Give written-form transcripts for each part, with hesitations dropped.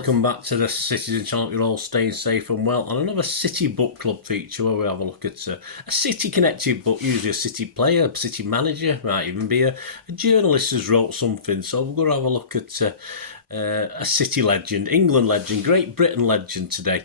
welcome back to the Citizen Channel. You're all staying safe and well. And another City Book Club feature where we have a look at a City-connected book, usually a City player, a City manager, might even be a journalist who's wrote something. So we're going to have a look at a City legend, England legend, Great Britain legend today.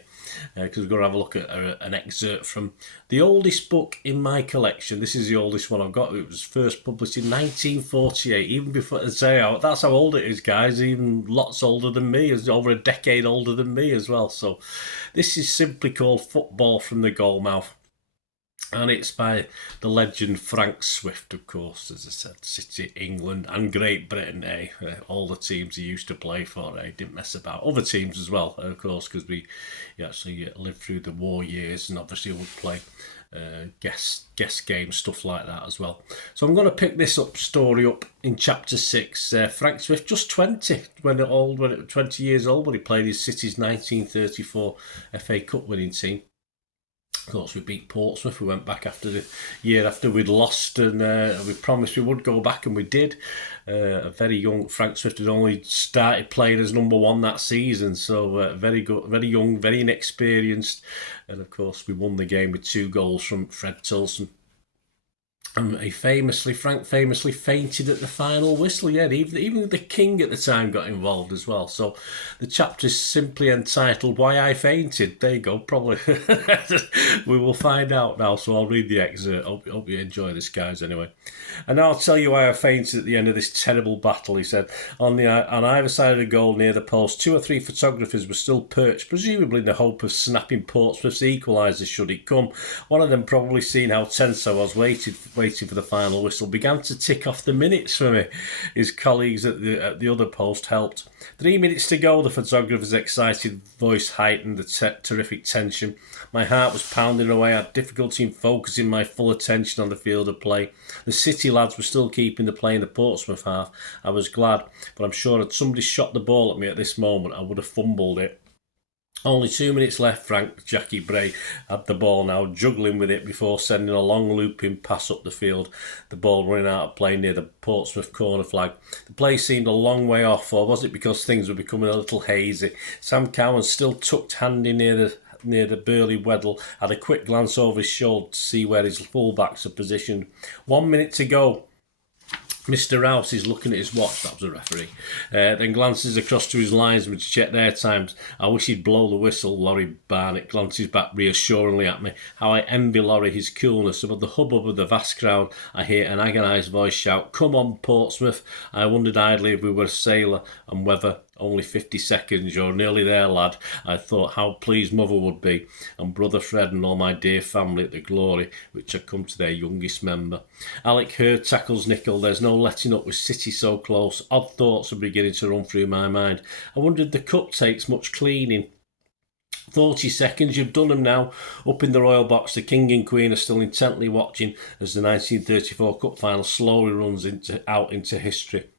Because we're going to have a look at an excerpt from the oldest book in my collection. This is the oldest one I've got. It was first published in 1948, even before I say that's how old it is, guys. Even lots older than me, is over a decade older than me as well. So this is simply called Football from the Goalmouth. And it's by the legend Frank Swift, of course, as I said, City, England and Great Britain, all the teams he used to play for, didn't mess about. Other teams as well, of course, because we actually lived through the war years and obviously would play guest games, stuff like that as well. So I'm going to pick this story up in chapter 6. Frank Swift, just 20, 20 years old when he played his City's 1934 FA Cup winning team. Of course, we beat Portsmouth. We went back after the year after we'd lost, and we promised we would go back, and we did. A very young Frank Swift had only started playing as number one that season, so very good, very young, very inexperienced. And of course, we won the game with 2 goals from Fred Tilson. And Frank famously fainted at the final whistle. Yeah, even the king at the time got involved as well. So the chapter is simply entitled "Why I Fainted." There you go. Probably we will find out now. So I'll read the excerpt. Hope you enjoy this, guys. Anyway, and now I'll tell you why I fainted at the end of this terrible battle. He said, on either side of the goal near the post, 2 or 3 photographers were still perched, presumably in the hope of snapping Portsmouth's equaliser should it come. One of them, probably seeing how tense I was, waiting for the final whistle, began to tick off the minutes for me. His colleagues at the other post helped. 3 minutes to go, the photographer's excited voice heightened the terrific tension. My heart was pounding away. I had difficulty in focusing my full attention on the field of play. The City lads were still keeping the play in the Portsmouth half. I was glad, but I'm sure had somebody shot the ball at me at this moment, I would have fumbled it. Only 2 minutes left. Jackie Bray had the ball now, juggling with it before sending a long looping pass up the field. The ball running out of play near the Portsmouth corner flag. The play seemed a long way off, or was it because things were becoming a little hazy? Sam Cowan, still tucked handy near the burly Weddle, had a quick glance over his shoulder to see where his fullbacks are positioned. 1 minute to go. Mr. Rouse is looking at his watch, that was a referee, then glances across to his linesman to check their times. I wish he'd blow the whistle. Laurie Barnett glances back reassuringly at me. How I envy Laurie his coolness. Above the hubbub of the vast crowd, I hear an agonised voice shout, "Come on, Portsmouth." I wondered idly if we were a sailor and whether only 50 seconds, you're nearly there, lad. I thought how pleased mother would be, and brother Fred and all my dear family at the glory which had come to their youngest member. Alec Hurd tackles Nicol. There's no letting up with City so close. Odd thoughts are beginning to run through my mind. I wondered the cup takes much cleaning. 40 seconds, you've done them now. Up in the royal box, the King and Queen are still intently watching as the 1934 Cup final slowly runs out into history.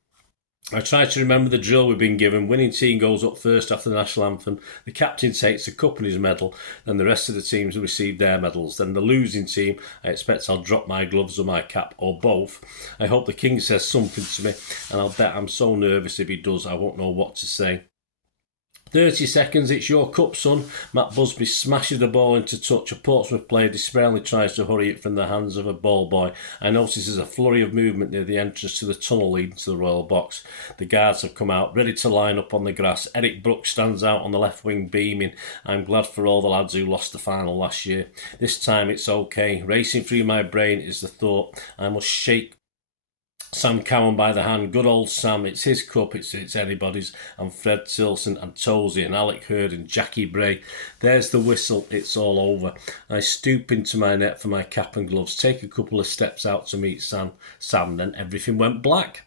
I try to remember the drill we've been given. Winning team goes up first after the national anthem. The captain takes the cup and his medal. Then the rest of the teams receive their medals. Then the losing team, I expect I'll drop my gloves or my cap, or both. I hope the King says something to me, and I'll bet I'm so nervous if he does I won't know what to say. 30 seconds, it's your cup, son. Matt Busby smashes the ball into touch. A Portsmouth player despairingly tries to hurry it from the hands of a ball boy. I notice there's a flurry of movement near the entrance to the tunnel leading to the royal box. The guards have come out, ready to line up on the grass. Eric Brooks stands out on the left wing, beaming. I'm glad for all the lads who lost the final last year. This time it's okay. Racing through my brain is the thought I must shake Sam Cowan by the hand. Good old Sam, it's his cup, it's anybody's. And Fred Tilson and Tozy and Alec Hurd and Jackie Bray. There's the whistle, it's all over. I stoop into my net for my cap and gloves, take a couple of steps out to meet Sam, then everything went black.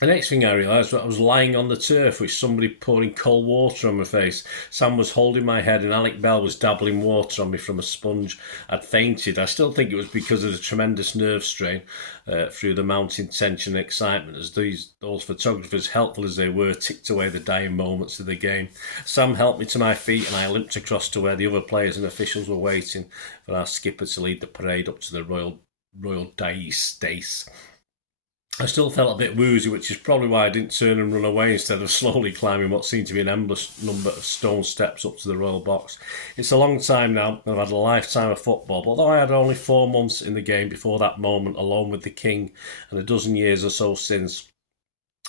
The next thing I realised was I was lying on the turf with somebody pouring cold water on my face. Sam was holding my head and Alec Bell was dabbling water on me from a sponge. I'd fainted. I still think it was because of the tremendous nerve strain through the mounting tension and excitement as those photographers, helpful as they were, ticked away the dying moments of the game. Sam helped me to my feet and I limped across to where the other players and officials were waiting for our skipper to lead the parade up to the royal dais. I still felt a bit woozy, which is probably why I didn't turn and run away instead of slowly climbing what seemed to be an endless number of stone steps up to the royal box. It's a long time now, and I've had a lifetime of football, but although I had only 4 months in the game before that moment, alone with the king, and a dozen years or so since,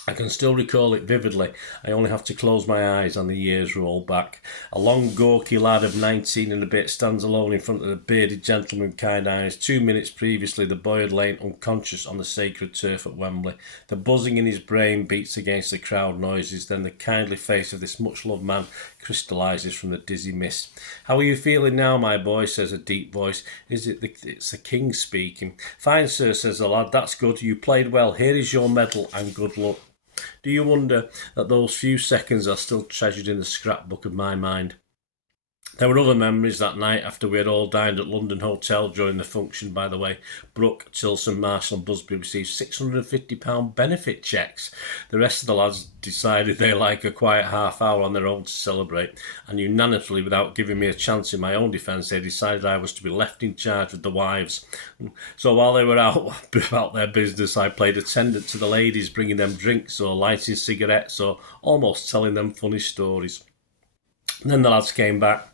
I can still recall it vividly. I only have to close my eyes and the years roll back. A long, gawky lad of 19 and a bit stands alone in front of the bearded gentleman with kind eyes. 2 minutes previously, the boy had lain unconscious on the sacred turf at Wembley. The buzzing in his brain beats against the crowd noises. Then the kindly face of this much-loved man crystallises from the dizzy mist. "How are you feeling now, my boy?" says a deep voice. It's the king speaking. "Fine, sir," says the lad. "That's good. You played well. Here is your medal and good luck." Do you wonder that those few seconds are still treasured in the scrapbook of my mind? There were other memories that night after we had all dined at London Hotel during the function, by the way. Brooke, Tilson, Marshall and Busby received £650 benefit cheques. The rest of the lads decided they like a quiet half hour on their own to celebrate, and unanimously, without giving me a chance in my own defence, they decided I was to be left in charge with the wives. So while they were out about their business, I played attendant to the ladies, bringing them drinks or lighting cigarettes or almost telling them funny stories. And then the lads came back.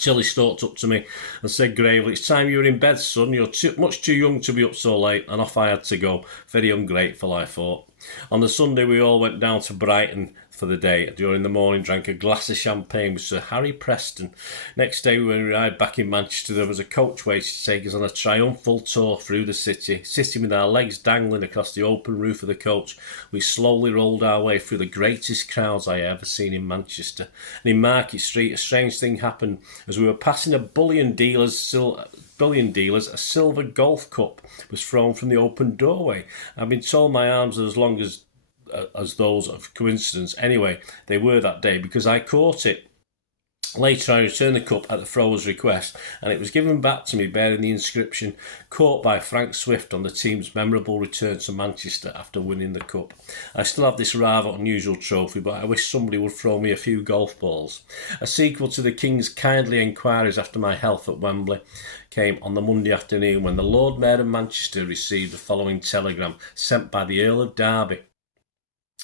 Tilly stalked up to me and said gravely, "It's time you were in bed, son. You're much too young to be up so late." And off I had to go. Very ungrateful, I thought. On the Sunday, we all went down to Brighton for the day. During the morning, drank a glass of champagne with Sir Harry Preston. Next day, when we arrived back in Manchester, there was a coach waiting to take us on a triumphal tour through the city. Sitting with our legs dangling across the open roof of the coach, we slowly rolled our way through the greatest crowds I ever seen in Manchester. And in Market Street, a strange thing happened. As we were passing a bullion dealers, a silver golf cup was thrown from the open doorway. I've been told my arms are as long as those of coincidence. Anyway, they were that day because I caught it. Later, I returned the cup at the thrower's request, and it was given back to me bearing the inscription, "Caught by Frank Swift on the team's memorable return to Manchester after winning the cup." I still have this rather unusual trophy, but I wish somebody would throw me a few golf balls. A sequel to the King's kindly enquiries after my health at Wembley came on the Monday afternoon when the Lord Mayor of Manchester received the following telegram sent by the Earl of Derby,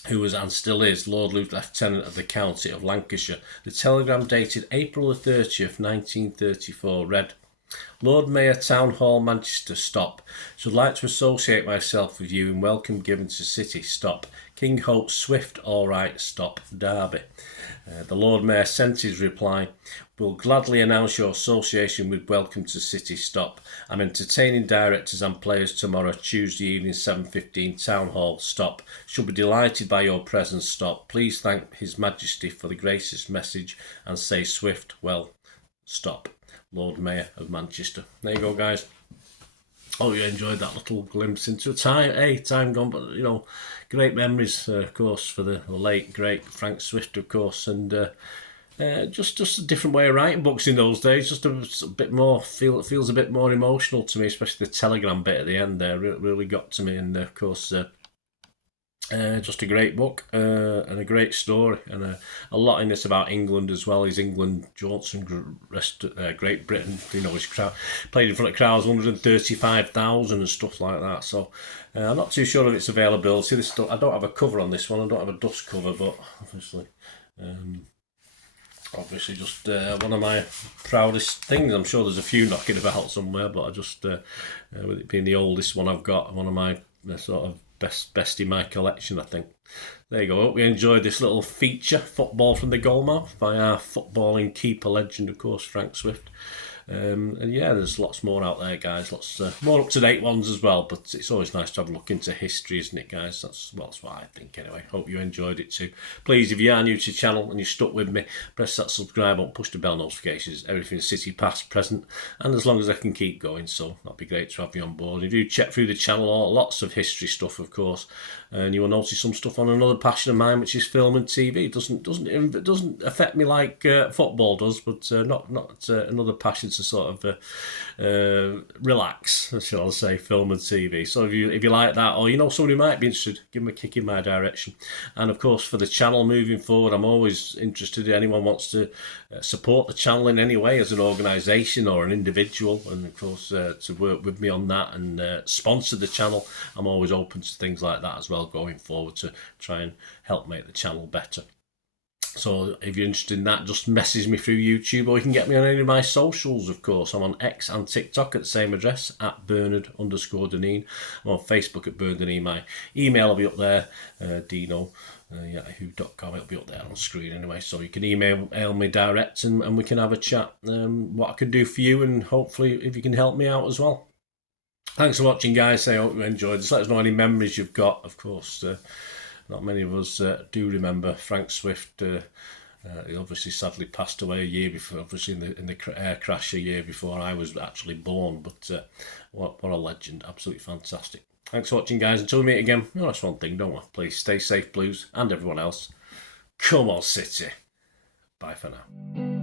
who was and still is Lord Lieutenant of the County of Lancashire. The telegram, dated April the 30th, 1934, read, "Lord Mayor, Town Hall, Manchester, stop. Should like to associate myself with you in welcome given to city, stop. King Hope, Swift, all right, stop. Derby." The Lord Mayor sent his reply, "Will gladly announce your association with welcome to city, stop. I'm entertaining directors and players tomorrow, Tuesday evening, 7:15, Town Hall, stop. Should be delighted by your presence, stop. Please thank His Majesty for the gracious message and say Swift, well, stop. Lord Mayor of Manchester." There you go, guys. Oh, you enjoyed that little glimpse into a time gone, but great memories, of course, for the late great Frank Swift, of course, and just a different way of writing books in those days. Just a bit more it feels a bit more emotional to me, especially the telegram bit at the end there. Really got to me, and of course. Just a great book and a great story, and a lot in this about England as well. His England Johnson, Great Britain, his crowd played in front of crowds 135,000 and stuff like that. So I'm not too sure of its availability. I don't have a cover on this one. I don't have a dust cover, but obviously just one of my proudest things. I'm sure there's a few knocking about somewhere, but I just with it being the oldest one I've got, one of my sort of best in my collection, I think. There you go. Hope you enjoyed this little feature, Football from the Goalmouth, by our footballing keeper legend, of course, Frank Swift. And yeah, there's lots more out there, guys. Lots more up-to-date ones as well, but it's always nice to have a look into history, isn't it, guys? That's what I think anyway. Hope you enjoyed it too. Please, if you are new to the channel and you're stuck with me, press that subscribe button, push the bell notifications, everything City past, present, and as long as I can keep going, so that'd be great to have you on board. If you check through the channel, lots of history stuff, of course, and you will notice some stuff on another passion of mine, which is film and TV. It doesn't affect me like football does, but not another passion to sort of relax, shall I say, film and TV. So if you like that, or you know somebody who might be interested, give them a kick in my direction. And of course, for the channel moving forward, I'm always interested if anyone wants to support the channel in any way as an organisation or an individual, and of course to work with me on that and sponsor the channel. I'm always open to things like that as well going forward to try and help make the channel better. So if you're interested in that, just message me through YouTube, or you can get me on any of my socials, of course. I'm on X and TikTok at the same address, at Bernard_Deneen. I'm on Facebook at Bernard Deneen. My email will be up there, Dino@yahoo.com. It'll be up there on screen anyway. So you can email me direct and we can have a chat, what I can do for you, and hopefully if you can help me out as well. Thanks for watching, guys. I hope you enjoyed. Just let us know any memories you've got, of course. Not many of us do remember Frank Swift. He obviously sadly passed away a year before, obviously in the air crash a year before I was actually born. But what a legend! Absolutely fantastic. Thanks for watching, guys. Until we meet again, that's one thing, don't we? Please stay safe, Blues, and everyone else. Come on, City. Bye for now.